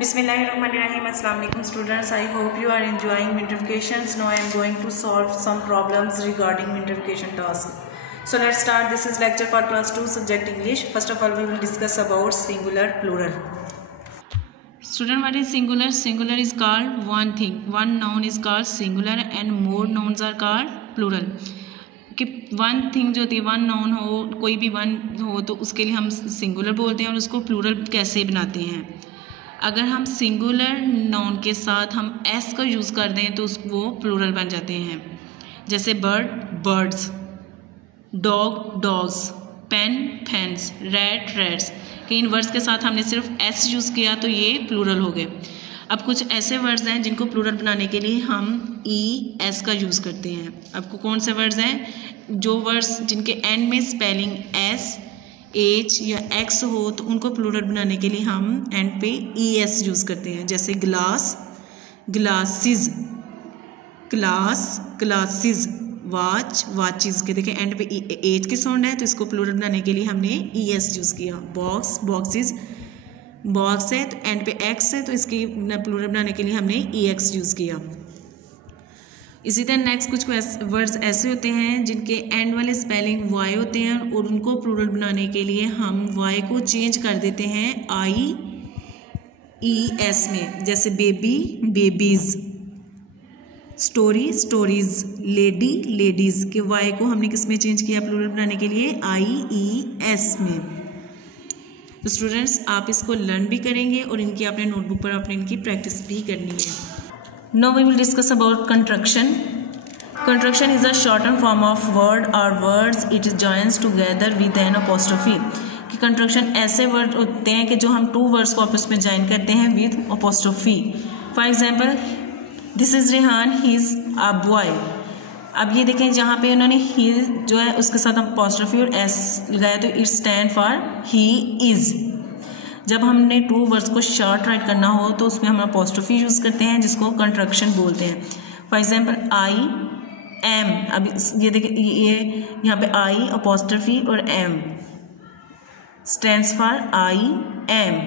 Bismillahirrahmanirrahim. Assalamu alaikum students. I hope you are enjoying winter vacations. Now I am going to solve some problems regarding winter vacation task. So let's start. This is lecture for class 2 subject English. First of all we will discuss about singular plural. Student, what is singular? Singular is called one thing. One noun is called singular and more nouns are called plural. कि one thing जो होती है, one noun हो, कोई भी one हो तो उसके लिए हम सिंगुलर बोलते हैं और उसको प्लूरल कैसे बनाते हैं. अगर हम सिंगुलर नाउन के साथ हम एस का यूज़ कर दें तो वो प्लूरल बन जाते हैं. जैसे bird birds, dog dogs, pen pens, rat rats. कि इन वर्ड्स के साथ हमने सिर्फ एस यूज़ किया तो ये प्लूरल हो गए. अब कुछ ऐसे वर्ड्स हैं जिनको प्लूरल बनाने के लिए हम ई एस का यूज़ करते हैं. आपको कौन से वर्ड्स हैं? जो वर्ड्स जिनके एंड में स्पेलिंग एस एच या एक्स हो तो उनको प्लूरल बनाने के लिए हम एंड पे ई एस यूज़ करते हैं. जैसे glass glasses, class classes, watch watches के देखें एंड पे एच की साउंड है तो इसको प्लूरल बनाने के लिए हमने ई एस यूज़ किया. बॉक्स बॉक्सेस, बॉक्स है तो एंड पे एक्स है तो इसकी प्लूरल बनाने के लिए हमने ई एक्स यूज़ किया. इसी तरह नेक्स्ट कुछ वर्ड्स ऐसे होते हैं जिनके एंड वाले स्पेलिंग वाई होते हैं और उनको प्लूरल बनाने के लिए हम वाई को चेंज कर देते हैं आई ई एस में. जैसे baby babies, story stories, lady ladies के वाई को हमने किस में चेंज किया प्लूरल बनाने के लिए? आई ई एस में. तो स्टूडेंट्स आप इसको लर्न भी करेंगे और इनकी आपने नोटबुक पर आपने इनकी प्रैक्टिस भी करनी है. Now we will discuss about contraction. Contraction is a shortened form of word or words. It joins together with an apostrophe. कि contraction ऐसे वर्ड होते हैं कि जो हम टू वर्ड्स को आपस में ज्वाइन करते हैं with apostrophe. For example, this is Rehan, he is a boy. अब ये देखें जहाँ पे उन्होंने he जो है उसके साथ हम apostrophe और s लगाया तो it stand for he is. जब हमने टू वर्ड्स को शॉर्ट राइट करना हो तो उसमें हम अपोस्ट्रोफी यूज़ करते हैं जिसको कंट्रक्शन बोलते हैं. For example I'm. अब ये देखिए ये यहाँ पे आई अपोस्ट्रोफी और M stands for I am.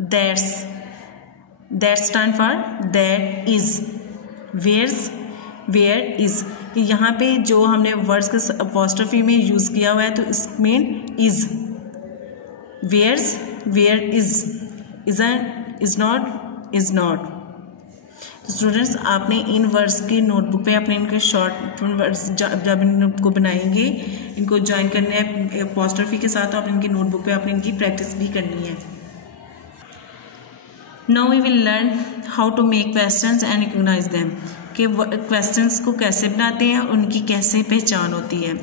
That's that stand for that is. Where's where is. यहाँ पे जो हमने वर्ड्स के अपोस्ट्रोफी में यूज़ किया हुआ है तो इसमें is. Where's where is not is not. तो स्टूडेंट्स आपने इन वर्ड्स की नोटबुक पे अपने इनके शॉर्ट वर्ड्स जब इनको बनाएंगे इनको ज्वाइन करने हैं अपोस्ट्रोफी के साथ तो आप इनकी नोटबुक पे आपने इनकी प्रैक्टिस भी करनी है. Now we will learn how to make questions and recognise them. कि क्वेश्चंस को कैसे बनाते हैं और उनकी कैसे पहचान होती है.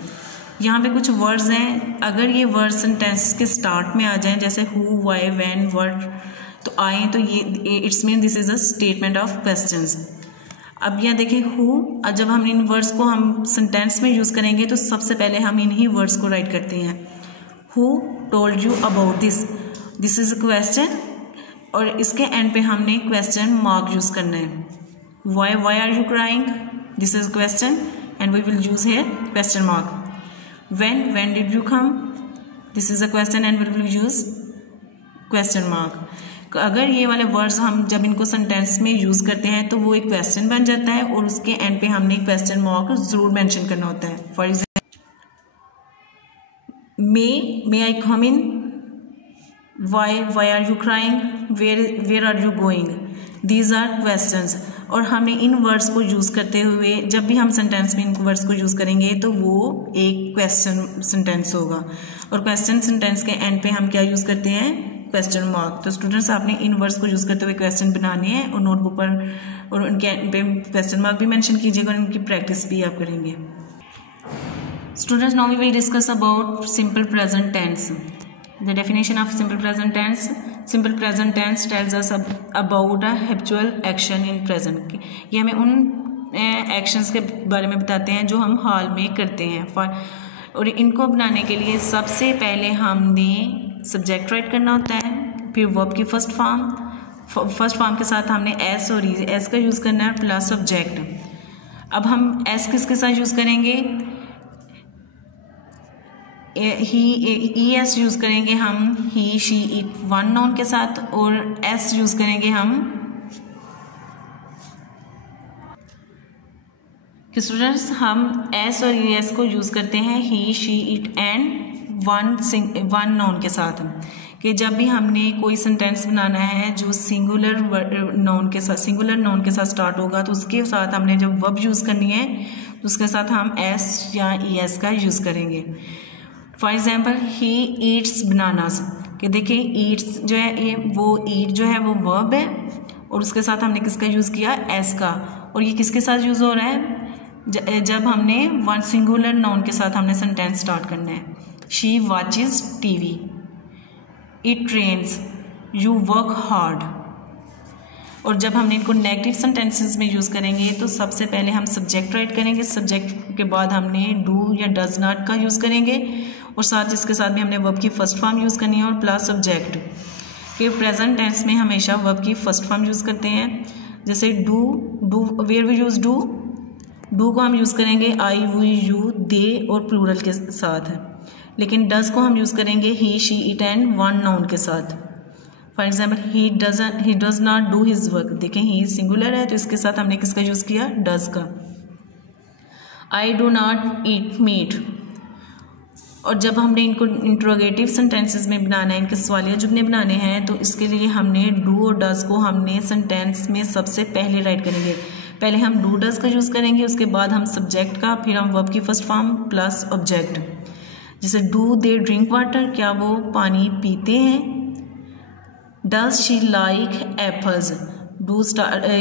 यहाँ पे कुछ वर्ड्स हैं, अगर ये वर्ड सेंटेंस के स्टार्ट में आ जाएं जैसे हु वाई व्हेन व्हाट तो आए तो ये it's mean this is a statement of questions. अब यहाँ देखिए हु, जब हम इन वर्ड्स को हम सेंटेंस में यूज़ करेंगे तो सबसे पहले हम इन्हीं वर्ड्स को राइट करते हैं. Who told you about this, this is a question और इसके एंड पे हमने क्वेश्चन मार्क यूज़ करना है. Why are you crying, this is question and we will use here question mark. When did you come? This is a question and we will use question mark. अगर ये वाले words हम जब इनको sentence में use करते हैं तो वो एक क्वेश्चन बन जाता है और उसके एंड पे हमने क्वेश्चन मार्क ज़रूर मेंशन करना होता है. For example may I come in, why are you crying, where are you going. These are questions. और हमने इन वर्ड्स को यूज़ करते हुए जब भी हम सेंटेंस में इन वर्ड्स को यूज़ करेंगे तो वो एक क्वेश्चन सेंटेंस होगा और क्वेश्चन सेंटेंस के एंड पे हम क्या यूज़ करते हैं? Question mark. तो स्टूडेंट्स आपने इन वर्ड्स को यूज़ करते हुए क्वेश्चन बनाने हैं और नोटबुक पर और उनके एंड पे क्वेश्चन मार्क भी मेंशन कीजिएगा और इनकी प्रैक्टिस भी आप करेंगे. Students now we will discuss about simple present tense. The definition of simple present tense. Simple present tense tells us about a habitual action in present. ये हमें उन एक्शंस के बारे में बताते हैं जो हम हाल में करते हैं. और इनको बनाने के लिए सबसे पहले हमने सब्जेक्ट राइट करना होता है, फिर वर्ब की फर्स्ट फॉर्म के साथ हमने एस और एस का यूज़ करना है प्लस सब्जेक्ट. अब हम एस किसके साथ यूज़ करेंगे? ही एस यूज़ करेंगे हम ही शी इट वन नाउन के साथ, और एस यूज़ करेंगे हम कि स्टूडेंट्स हम एस और ई एस को यूज़ करते हैं he she it and one noun के साथ, कि जब भी हमने कोई सेंटेंस बनाना है जो सिंगुलर नाउन के साथ स्टार्ट होगा, तो उसके साथ हमने जब वर्ब यूज़ करनी है तो उसके साथ हम एस या ई एस का यूज़ करेंगे। For example he eats bananas, कि देखिए ईट्स जो है ये वो ईट जो है वो वर्ब है और उसके साथ हमने किसका यूज़ किया, एस का, और ये किसके साथ यूज़ हो रहा है, जब हमने वन सिंगुलर नाउन के साथ हमने सेंटेंस स्टार्ट करना है। She watches TV, it rains, you work hard. और जब हमने इनको नेगेटिव सेंटेंसेस में यूज़ करेंगे तो सबसे पहले हम सब्जेक्ट राइट करेंगे, सब्जेक्ट के बाद हमने डू या डज नॉट का यूज़ करेंगे, और साथ इसके साथ भी हमने वर्ब की फर्स्ट फॉर्म यूज़ करनी है, और प्लस सब्जेक्ट के प्रेजेंट टेंस में हमेशा वर्ब की फर्स्ट फॉर्म यूज़ करते हैं। जैसे do where we use do को हम यूज़ करेंगे आई वी यू दे और प्लूरल के साथ, लेकिन डज को हम यूज़ करेंगे he she it and one noun के साथ। For example he does not do his work, देखें ही सिंगुलर है तो इसके साथ हमने किसका यूज़ किया, डज का। I do not eat meat, और जब हमने इनको इंट्रोगेटिव सेंटेंसेस में बनाना है, इनके सवालिया जुमले बनाने हैं, तो इसके लिए हमने डू और डज को हमने सेंटेंस में सबसे पहले राइट करेंगे। पहले हम डू डज का यूज़ करेंगे, उसके बाद हम सब्जेक्ट का, फिर हम वर्ब की फर्स्ट फॉर्म प्लस ऑब्जेक्ट। जैसे डू दे ड्रिंक वाटर, क्या वो पानी पीते हैं। Does she like apples, do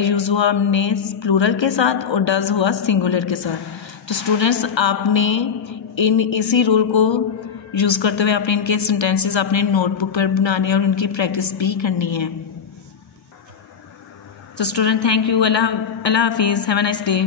use हुआ हमने प्लूरल के साथ और डज हुआ सिंगुलर के साथ। तो स्टूडेंट्स आपने इसी रूल को यूज़ करते हुए आपने इनके सेंटेंसेस अपने नोटबुक पर बनाने और उनकी प्रैक्टिस भी करनी है। तो स्टूडेंट थैंक यू, अल्लाह हाफिज़, हैव अ नाइस डे।